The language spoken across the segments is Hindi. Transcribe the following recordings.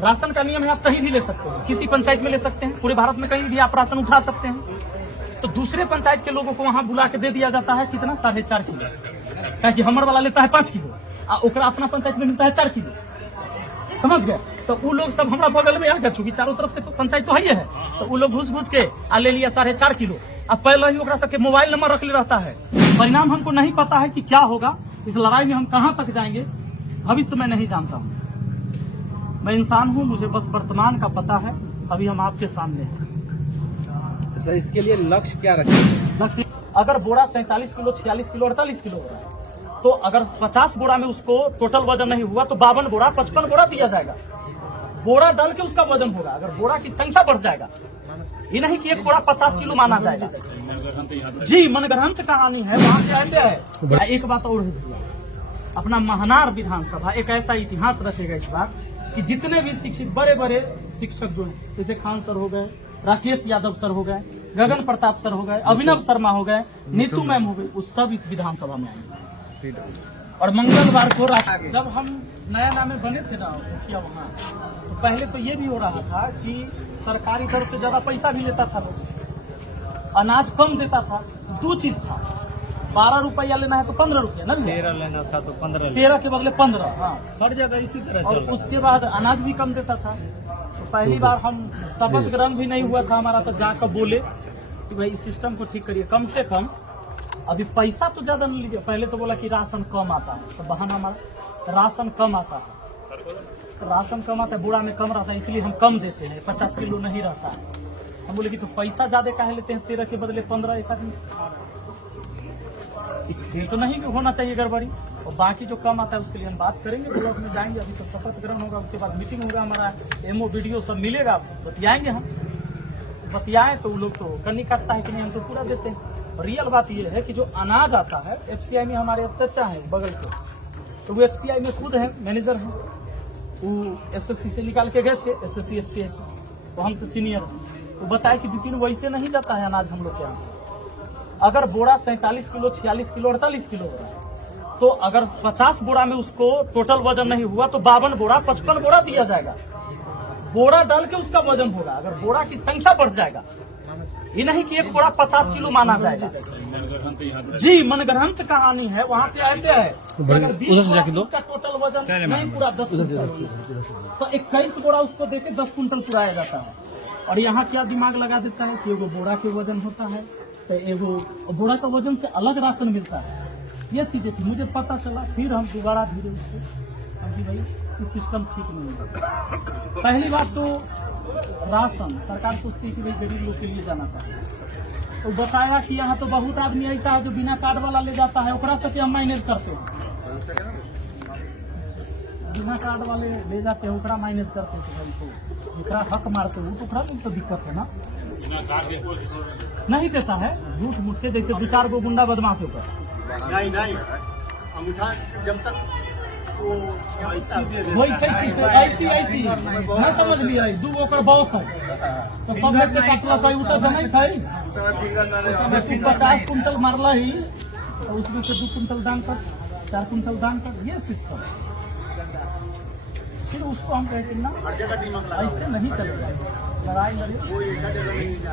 राशन का नियम है, आप कहीं भी ले सकते हैं, किसी पंचायत में ले सकते हैं, पूरे भारत में कहीं भी आप राशन उठा सकते हैं। तो दूसरे पंचायत के लोगों को वहां बुला के दे दिया जाता है कितना, 4.5 किलो, ताकि हमर वाला लेता है 5 किलो, ओकरा अपना पंचायत में मिलता है 4 किलो। समझ गए? तो वो लोग सब हमारा बगल में आकर, चूंकि चारों तरफ से तो पंचायत तो है, तो वो लोग घुस घुस के ले लिया 4.5 किलो। अब पहले ही ओकरा सबके मोबाइल नंबर रख ले रहता है। परिणाम हमको नहीं पता है कि क्या होगा, इस लड़ाई में हम कहां तक जाएंगे भविष्य में नहीं जानता हूं। मैं इंसान हूं, मुझे बस वर्तमान का पता है। अभी हम आपके सामने हैं। तो सर इसके लिए लक्ष्य क्या रखें? लक्ष्य, अगर बोरा 47 किलो, 46 किलो, 48 किलो हो रहा है, तो अगर 50 बोरा में उसको टोटल वजन नहीं हुआ तो 52 बोरा, 55 बोरा दिया जाएगा। बोरा डाल के उसका वजन होगा। अगर बोरा की संख्या बढ़ जाएगा, ये नहीं कि एक बोरा 50 किलो माना जाएगा। जी, मनगढ़ंत कहानी है, वहां से ऐसे है। एक बात और है, अपना महनार विधानसभा एक ऐसा इतिहास रचेगा इस बार कि जितने भी शिक्षित बड़े बड़े शिक्षक जो हैं, जैसे खान सर हो गए, राकेश यादव सर हो गए, गगन प्रताप सर हो गए, अभिनव शर्मा हो गए, नीतू मैम हो गई, वो सब इस विधानसभा में आएंगे। और मंगलवार को जब हम नया में बने थे ना मुखिया वहाँ, तो पहले तो ये भी हो रहा था कि सरकारी दर से ज्यादा पैसा भी लेता था लोग, अनाज कम देता था। 2 चीज था, 12 रुपया लेना है तो 15 रुपया ना, 13 लेना था तो 15, 13 के बदले 15। हाँ, हर जगह इसी तरह और उसके बाद अनाज भी कम देता था। तो पहली बार हम शपथ ग्रहण भी नहीं हुआ था हमारा, तो जाकर बोले कि भाई इस सिस्टम को ठीक करिए, कम से कम अभी पैसा तो ज्यादा नहीं लीजिए। पहले तो बोला कि राशन कम आता है, सब बहाना हमारा, राशन कम आता है, तो राशन कम आता है, बुरा में कम रहता है, इसलिए हम कम देते हैं, 50 किलो नहीं रहता है। हम बोले कि तो पैसा ज्यादा काहे लेते हैं, 13 के बदले 15 एक आदमी से तो नहीं होना चाहिए गड़बड़ी। और बाकी जो कम आता है उसके लिए हम बात करेंगे, ब्लॉक में जाएंगे। अभी तो शपथ ग्रहण होगा, उसके बाद मीटिंग होगा, हमारा एमओ वीडियो सब मिलेगा, बतियाएंगे हम। बतियाए तो वो लोग तो करनी काटता है कि नहीं, हम तो पूरा देते हैं। और रियल बात ये है कि जो अनाज आता है, एफसीआई में हमारे अब चर्चा है बगल के, तो वो एफसीआई में खुद है, मैनेजर है, वो एसएससी से निकाल के गए थे, एसएससी एफसीआई से, वो हमसे सीनियर है। वो बताया कि विपिन वैसे नहीं जाता है अनाज हम लोग के यहाँ से। अगर बोरा 47 किलो, 46 किलो, 48 किलो हो रहा है, तो अगर 50 बोरा में उसको टोटल वजन नहीं हुआ तो 52 बोरा, 55 बोरा दिया जाएगा। बोरा डाल के उसका वजन होगा। अगर बोरा की संख्या बढ़ जाएगा, ये नहीं कि एक बोरा 50 किलो माना जाएगा। जी, मनगढ़ंत कहानी है, वहां से ऐसे है। अगर 20 बोरा उसका टोटल वजन नहीं पूरा 10 कुंटल, तो 21 बोरा उसको देके 10 कुंटल पुराया जाता है। और यहाँ क्या दिमाग लगा देता है कि एगो बोरा के वजन होता है, तो एगो बोरा का वजन से अलग राशन मिलता है। ये चीजें थी, मुझे पता चला, फिर हम दोबारा धीरे उसको भाई इस सिस्टम ठीक नहीं है। पहली बात तो राशन सरकार सोचती है कि भाई गरीब लोग के लिए जाना चाहिए, तो बताया कि यहाँ तो बहुत आदमी ऐसा है जो बिना कार्ड वाला ले जाता है, ओकरा से हम मैनेज करते हैं। बिना कार्ड वाले ले जाते हैं, ओकरा मैनेज करते हैं। तो भाई तो जेकरा हक मारते हो तो ओकरा भी तो दिक्कत है ना, नहीं देता है। झूठ मूठ के जैसे 2-4 गो गुंडा बदमाश होकर नहीं अंगूठा जब तक वही ऐसी मैं समझ लिया, 2 ओकर बॉस है, तो सब में से काटला का उसा जमाई था, 50 कुंटल मारला ही, तो उसमें से 2 कुंटल दान कर, 4 कुंटल दान कर, ये सिस्टम। फिर उसको हम कहते हैं ना, ऐसे नहीं चलेगा, लड़ाई लड़े।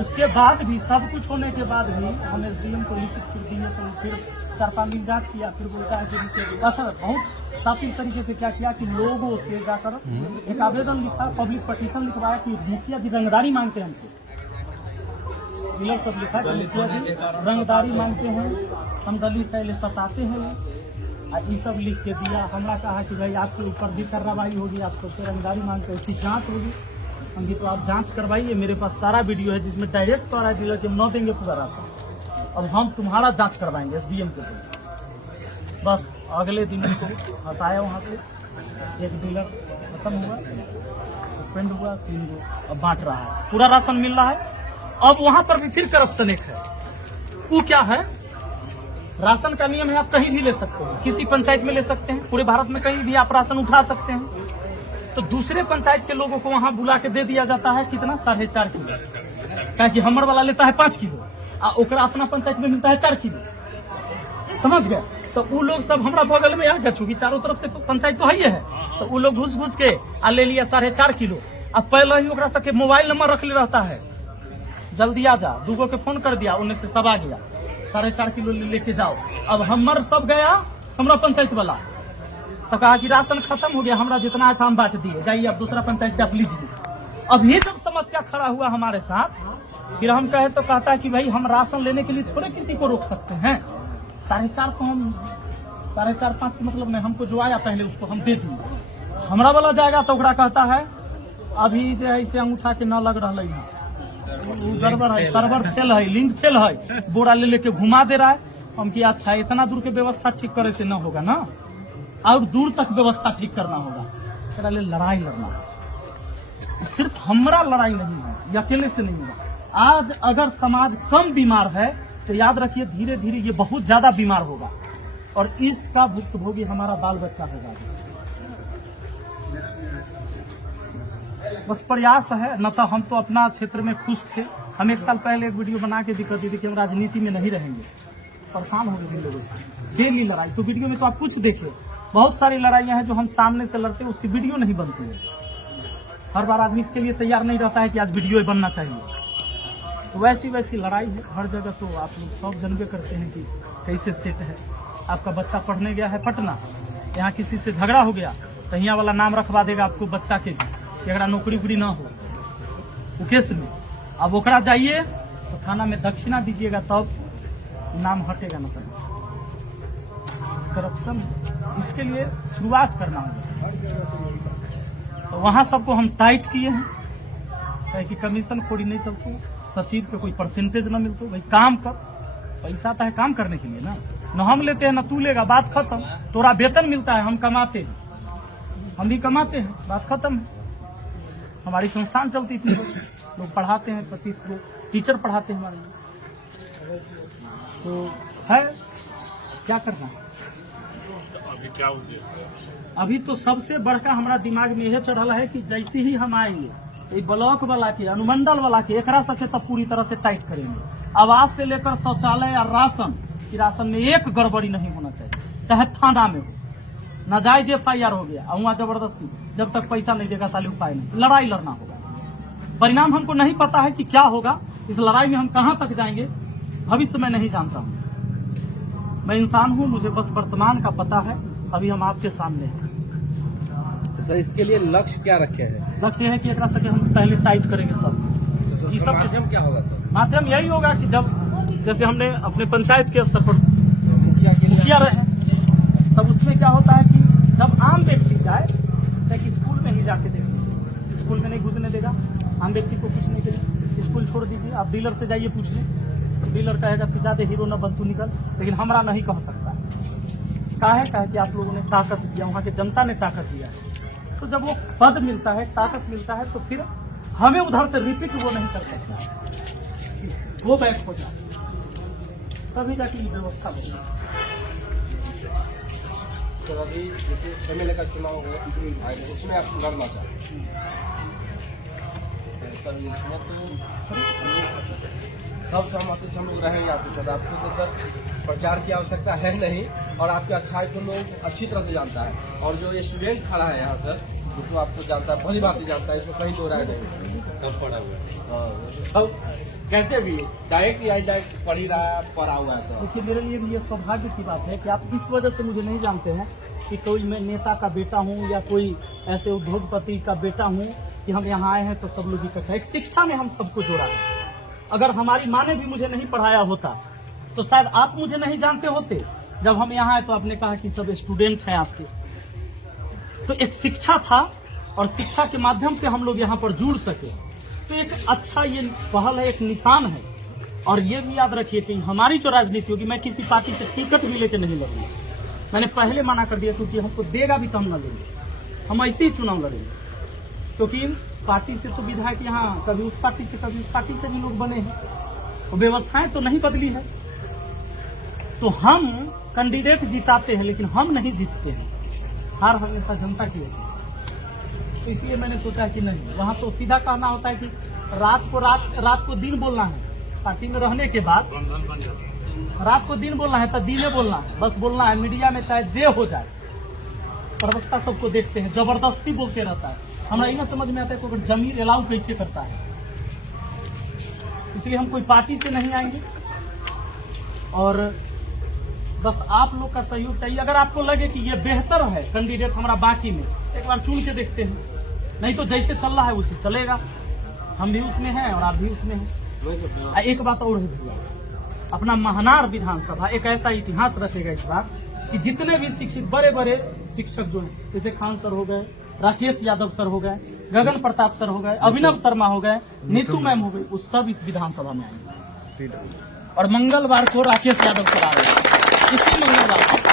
उसके बाद भी, सब कुछ होने के बाद भी हम एसडीएम को लिखित फिर दिए, तो फिर 4-5 दिन जांच किया, फिर बोलता है कि अच्छा बहुत साफी तरीके से क्या किया कि लोगों से जाकर एक आवेदन लिखा, पब्लिक पटिशन लिखवाया कि मुखिया जी रंगदारी मांगते हैं हमसे, बिलर सब लिखा कि मुखिया जी रंगदारी मांगते हैं, हम दलित पहले सताते हैं, ये सब लिख के दिया। हमने कहा कि भाई आपके ऊपर भी कार्रवाई होगी, आप सबसे रंगदारी मांगते हैं, उसकी जाँच होगी। हम तो आप जांच करवाइए, मेरे पास सारा वीडियो है जिसमें डायरेक्ट कह रहा है डीलर कि हम न देंगे पूरा राशन, अब हम तुम्हारा जांच करवाएंगे एसडीएम के थ्रू। बस अगले दिन उनको हटाया वहाँ से, एक डीलर खत्म हुआ, सस्पेंड हुआ, 3 गो अब बांट रहा है, पूरा राशन मिल रहा है। अब वहाँ पर भी फिर करप्शन एक है, वो क्या है, राशन का नियम है, आप कहीं भी ले सकते हैं, किसी पंचायत में ले सकते हैं, पूरे भारत में कहीं भी आप राशन उठा सकते हैं। तो दूसरे पंचायत के लोगों को वहां बुला के दे दिया जाता है कितना, 4.5 किलो, ताकि हमर वाला लेता है 5 किलो, ओकरा अपना पंचायत में मिलता है 4 किलो। समझ गए? तो वो लोग सब हमारा बगल में आ गया, चूंकि चारों तरफ से तो पंचायत तो है, तो वो लोग घुस घुस के आ ले लिया 4.5 किलो। अब पहले ही ओकरा सबके मोबाइल नंबर रख ले रहता है, जल्दी आ जा, दूगो के फोन कर दिया, उन्हें से सब आ गया, 4.5 किलो लेके जाओ। अब हमर सब गया हमरा पंचायत वाला, तो कहा कि राशन खत्म हो गया, हमरा जितना है था हम बांट दिए, जाइए अब दूसरा पंचायत से आप लीजिए। अभी जब समस्या खड़ा हुआ हमारे साथ, फिर हम कहे तो कहता है कि भाई हम राशन लेने के लिए थोड़े किसी को रोक सकते हैं, 4.5 को हम 4.5-5 मतलब नहीं, हमको जो आया पहले उसको हम दे देंगे। हमरा वाला जाएगा तो ओकरा कहता है अभी जो है इसे अंगूठा के न लग रहा है, वो गड़बड़ है, सर्वर फेल है, लिंक फेल है, बोरा ले लेके घुमा दे रहा है। हम की अच्छा इतना दूर के व्यवस्था ठीक करे से न होगा ना, और दूर तक व्यवस्था ठीक करना होगा, तेरा ले लड़ाई लड़ना है। सिर्फ हमारा लड़ाई नहीं है, ये अकेले से नहीं होगा। आज अगर समाज कम बीमार है तो याद रखिए धीरे धीरे ये बहुत ज्यादा बीमार होगा, और इसका भुक्तभोगी हमारा बाल बच्चा होगा। बस प्रयास है, न तो हम तो अपना क्षेत्र में खुश थे। हम 1 साल पहले एक वीडियो बना के दिखा दी थी कि हम राजनीति में नहीं रहेंगे, परेशान हो गए इन लोगों से, डेली लड़ाई। तो वीडियो में तो आप कुछ देखे, बहुत सारी लड़ाइयां हैं जो हम सामने से लड़ते हैं, उसकी वीडियो नहीं बनती है। हर बार आदमी इसके लिए तैयार नहीं रहता है कि आज वीडियो बनना चाहिए। तो वैसी लड़ाई है हर जगह। तो आप लोग सब जानबे करते हैं कि कैसे सेट है। आपका बच्चा पढ़ने गया है पटना, यहाँ किसी से झगड़ा हो गया तो यहाँ वाला नाम रखवा देगा आपको बच्चा के भी, कि अगर नौकरी उकरी ना हो वो केस में। अब ओकरा जाइए तो थाना में दक्षिणा दीजिएगा तब नाम हटेगा, न तो करप्शन। इसके लिए शुरुआत करना होगा। तो वहाँ सबको हम टाइट किए हैं कि कमीशन खोड़ी नहीं चलती, सचिव पे कोई परसेंटेज ना मिलते। भाई काम कर, पैसा आता है काम करने के लिए ना, न हम लेते हैं ना तू लेगा, बात खत्म। तोरा वेतन मिलता है, हम कमाते हैं, हम भी कमाते हैं, बात खत्म है। हमारी संस्थान चलती थी, लोग पढ़ाते हैं, 25 लोग टीचर पढ़ाते हैं हमारे लिए। तो है क्या करना है अभी क्या उद्देश्य? अभी तो सबसे बड़का हमारा दिमाग में यह चढ़ल है कि जैसे ही हम आएंगे ये ब्लॉक वाला के, अनुमंडल वाला के, एकरा सके तब पूरी तरह से टाइट करेंगे। आवास से लेकर शौचालय या राशन की, राशन में एक गड़बड़ी नहीं होना चाहिए, चाहे थाना में हो। नाजायज FIR हो गया, वहाँ जबरदस्ती, जब तक पैसा नहीं देगा ताले उपाय नहीं। लड़ाई लड़ना होगा। परिणाम हमको नहीं पता है कि क्या होगा, इस लड़ाई में हम कहाँ तक जाएंगे भविष्य में नहीं जानता हूँ। मैं इंसान हूँ, मुझे बस वर्तमान का पता है। अभी हम आपके सामने हैं। तो सर इसके लिए लक्ष्य क्या रखे हैं? लक्ष्य है कि एक सके हम पहले टाइट करेंगे सब। तो ये सब माध्यम क्या होगा सर? माध्यम यही होगा कि जब जैसे हमने अपने पंचायत के स्तर पर मुखिया रहे, तब उसमें क्या होता है कि जब आम व्यक्ति जाए तो स्कूल में ही जाके देखें, स्कूल में नहीं घुसने देगा आम व्यक्ति को पूछने के लिए। स्कूल छोड़ दीजिए, आप डीलर से जाइए पूछने, डीलर कहेगा कि ज्यादा हीरो न बन तू निकल, लेकिन हमारा नहीं कह सकता। कहा कि आप लोगों ने ताकत दिया, वहाँ की जनता ने ताकत दिया। तो जब वो पद मिलता है, ताकत मिलता है, तो फिर हमें उधर से रिपीट वो नहीं कर सकता, वो बैक हो जाए, तभी जाके व्यवस्था बने। तो अभी जैसे MLA का चुनाव हो, उसमें आप लड़ना चाहते हैं सर? इसमें तो सब सहमति से हम लोग रहेंगे आपके साथ। आपको तो सर प्रचार की आवश्यकता है नहीं, और आपकी अच्छाई को लोग अच्छी तरह से जानता है। और जो स्टूडेंट खड़ा है यहाँ सर, वो तो आपको जानता है, भली बात जानता है, इसमें कहीं दो राय नहीं, सब पड़ा हुआ है। सब कैसे भी डायरेक्ट या इनडायरेक्ट पढ़ा हुआ है सर। देखिए मेरे लिए भी ये सौभाग्य की बात है कि आप इस वजह से मुझे नहीं जानते हैं कि कोई मैं नेता का बेटा हूँ या कोई ऐसे उद्योगपति का बेटा हूँ कि हम यहाँ आए हैं तो सब लोग इकट्ठा। एक शिक्षा में हम सबको जोड़ा है। अगर हमारी माँ ने भी मुझे नहीं पढ़ाया होता तो शायद आप मुझे नहीं जानते होते। जब हम यहाँ आए तो आपने कहा कि सब स्टूडेंट हैं आपके, तो एक शिक्षा था, और शिक्षा के माध्यम से हम लोग यहाँ पर जुड़ सके। तो एक अच्छा ये पहल है, एक निशान है। और ये भी याद रखिए कि हमारी जो राजनीति होगी, मैं किसी पार्टी से टिकट भी लेके नहीं लड़ूंगा। मैंने पहले मना कर दिया, क्योंकि हमको देगा भी तो हम न लेंगे, हम ऐसे ही चुनाव लड़ेंगे। क्योंकि पार्टी से तो विधायक यहाँ कभी उस पार्टी से कभी उस पार्टी से भी लोग बने हैं, तो व्यवस्थाएं तो नहीं बदली है। तो हम कैंडिडेट जिताते हैं लेकिन हम नहीं जीतते हैं, हार हमेशा जनता की होती है। तो इसलिए मैंने सोचा कि नहीं, वहाँ तो सीधा कहना होता है कि रात को दिन बोलना है। पार्टी में रहने के बाद रात को दिन बोलना है तो दिने बोलना है, बस बोलना है। मीडिया में चाहे जे हो जाए, प्रवक्ता सबको देखते हैं, जबरदस्ती बोलते रहता है। हमारा ये ना समझ में आता है कि जमीर अलाउ कैसे करता है। इसलिए हम कोई पार्टी से नहीं आएंगे और बस आप लोग का सहयोग चाहिए। अगर आपको लगे कि ये बेहतर है कैंडिडेट हमारा बाकी में, एक बार चुन के देखते हैं, नहीं तो जैसे चल रहा है उसे चलेगा। हम भी उसमें हैं और आप भी उसमें हैं। एक बात और है भैया, अपना महनार विधानसभा एक ऐसा इतिहास रखेगा इस बार कि जितने भी शिक्षित बड़े बड़े शिक्षक जो हैं, जैसे खान सर हो गए, राकेश यादव सर हो गए, गगन प्रताप सर हो गए, अभिनव शर्मा हो गए, नीतू मैम हो गई, वो सब इस विधानसभा में आएंगे। और मंगलवार को राकेश यादव सर आ रहे हैं, इसी मंगलवार को